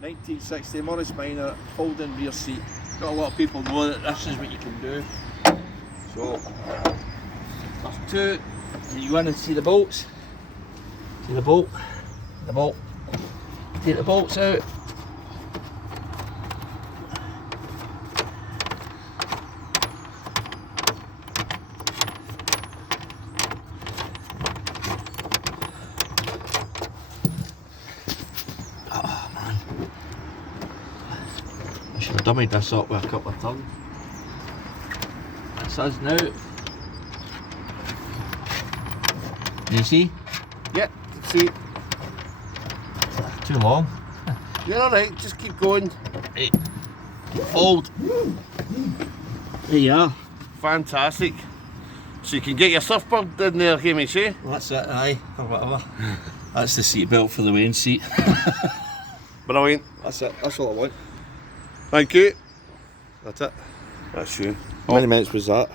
1960 Morris Minor folding rear seat. Not a lot of people know that this is what you can do. So there's two. You want to see the bolts? See the bolt? The bolt. Take the bolts out. Oh man. I should have dummied this up with a couple of turns. This is now. Do you see? Yeah, see. Too long. You're alright, just keep going. Hey. Fold. There you are. Fantastic. So you can get your surfboard in there, Hamish, eh? Well, that's it, aye, or whatever. That's the seat belt for the weighing seat. Brilliant. That's it, that's all I want. Thank you. That's it. That's you. How many minutes was that?